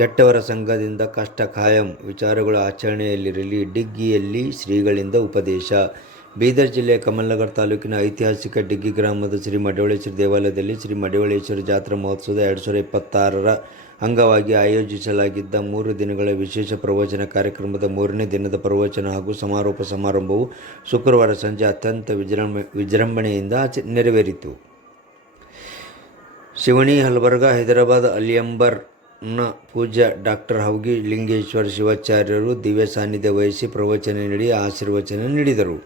ಕೆಟ್ಟವರ ಸಂಘದಿಂದ ಕಷ್ಟ ಖಾಯಂ, ವಿಚಾರಗಳು ಆಚರಣೆಯಲ್ಲಿರಲಿ. ಡಿಗ್ಗಿಯಲ್ಲಿ ಶ್ರೀಗಳಿಂದ ಉಪದೇಶ. ಬೀದರ್ ಜಿಲ್ಲೆಯ ಕಮಲನಗರ ತಾಲೂಕಿನ ಐತಿಹಾಸಿಕ ಡಿಗ್ಗಿ ಗ್ರಾಮದ ಶ್ರೀ ಮಡಿವಾಳೇಶ್ವರ ದೇವಾಲಯದಲ್ಲಿ ಶ್ರೀ ಮಡಿವಾಳೇಶ್ವರ ಜಾತ್ರಾ ಮಹೋತ್ಸವದ 2026ರ ಅಂಗವಾಗಿ ಆಯೋಜಿಸಲಾಗಿದ್ದ 3 ದಿನಗಳ ವಿಶೇಷ ಪ್ರವಚನ ಕಾರ್ಯಕ್ರಮದ 3ನೇ ದಿನದ ಪ್ರವಚನ ಹಾಗೂ ಸಮಾರೋಪ ಸಮಾರಂಭವು ಶುಕ್ರವಾರ ಸಂಜೆ ಅತ್ಯಂತ ವಿಜೃಂಭಣೆಯಿಂದ ನೆರವೇರಿತು. ಶಿವಣಿ ಹಲಬರ್ಗಾ ಹೈದರಾಬಾದ್ ಅಲಿಯಂಬರ್ನ ಪೂಜ್ಯ ಡಾಕ್ಟರ್ ಹವ್ಗಿ ಲಿಂಗೇಶ್ವರ ಶಿವಾಚಾರ್ಯರು ದಿವ್ಯ ಸಾನ್ನಿಧ್ಯ ವಹಿಸಿ ಪ್ರವಚನ ನೀಡಿ ಆಶೀರ್ವಚನ ನೀಡಿದರು.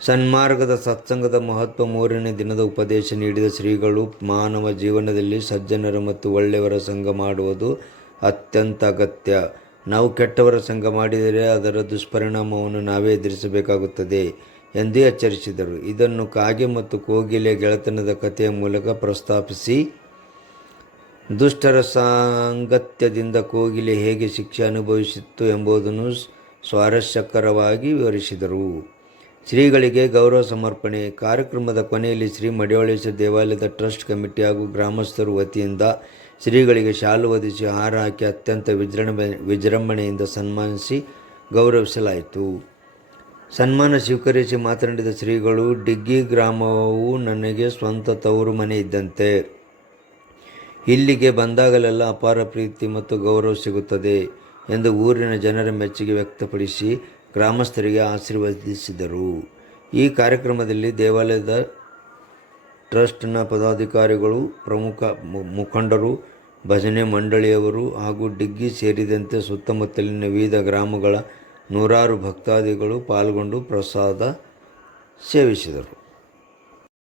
ಸನ್ಮಾರ್ಗದ ಸತ್ಸಂಗದ ಮಹತ್ವ 3ನೇ ದಿನದ ಉಪದೇಶ ನೀಡಿದ ಶ್ರೀಗಳು ಮಾನವ ಜೀವನದಲ್ಲಿ ಸಜ್ಜನರ ಮತ್ತು ಒಳ್ಳೆಯವರ ಸಂಘ ಮಾಡುವುದು ಅತ್ಯಂತ ಅಗತ್ಯ. ನಾವು ಕೆಟ್ಟವರ ಸಂಘ ಮಾಡಿದರೆ ಅದರ ದುಷ್ಪರಿಣಾಮವನ್ನು ನಾವೇ ಎದುರಿಸಬೇಕಾಗುತ್ತದೆ ಎಂದು ಎಚ್ಚರಿಸಿದರು. ಇದನ್ನು ಕಾಗೆ ಮತ್ತು ಕೋಗಿಲೆ ಗೆಳೆತನದ ಕಥೆಯ ಮೂಲಕ ಪ್ರಸ್ತಾಪಿಸಿ ದುಷ್ಟರ ಸಾಂಗತ್ಯದಿಂದ ಕೋಗಿಲೆ ಹೇಗೆ ಶಿಕ್ಷೆ ಅನುಭವಿಸಿತ್ತು ಎಂಬುದನ್ನು ಸ್ವಾರಸ್ಯಕರವಾಗಿ ವಿವರಿಸಿದರು. ಶ್ರೀಗಳಿಗೆ ಗೌರವ ಸಮರ್ಪಣೆ. ಕಾರ್ಯಕ್ರಮದ ಕೊನೆಯಲ್ಲಿ ಶ್ರೀ ಮಡಿವಾಳೇಶ್ವರ ದೇವಾಲಯದ ಟ್ರಸ್ಟ್ ಕಮಿಟಿ ಹಾಗೂ ಗ್ರಾಮಸ್ಥರು ವತಿಯಿಂದ ಶ್ರೀಗಳಿಗೆ ಶಾಲು ಹೊದಿಸಿ ಹಾರ ಹಾಕಿ ಅತ್ಯಂತ ವಿಜೃಂಭಣೆಯಿಂದ ಸನ್ಮಾನಿಸಿ ಗೌರವಿಸಲಾಯಿತು. ಸನ್ಮಾನ ಸ್ವೀಕರಿಸಿ ಮಾತನಾಡಿದ ಶ್ರೀಗಳು, ಡಿಗ್ಗಿ ಗ್ರಾಮವು ನನಗೆ ಸ್ವಂತ ತವರು ಮನೆ ಇದ್ದಂತೆ. ಇಲ್ಲಿಗೆ ಬಂದಾಗಲೆಲ್ಲ ಅಪಾರ ಪ್ರೀತಿ ಮತ್ತು ಗೌರವ ಸಿಗುತ್ತದೆ ಎಂದು ಊರಿನ ಜನರ ಮೆಚ್ಚುಗೆ ವ್ಯಕ್ತಪಡಿಸಿ ಗ್ರಾಮಸ್ಥರಿಗೆ ಆಶೀರ್ವದಿಸಿದರು. ಈ ಕಾರ್ಯಕ್ರಮದಲ್ಲಿ ದೇವಾಲಯದ ಟ್ರಸ್ಟ್ನ ಪದಾಧಿಕಾರಿಗಳು, ಪ್ರಮುಖ ಮುಖಂಡರು, ಭಜನೆ ಮಂಡಳಿಯವರು ಹಾಗೂ ಡಿಗ್ಗಿ ಸೇರಿದಂತೆ ಸುತ್ತಮುತ್ತಲಿನ ವಿವಿಧ ಗ್ರಾಮಗಳ ನೂರಾರು ಭಕ್ತಾದಿಗಳು ಪಾಲ್ಗೊಂಡು ಪ್ರಸಾದ ಸೇವಿಸಿದರು.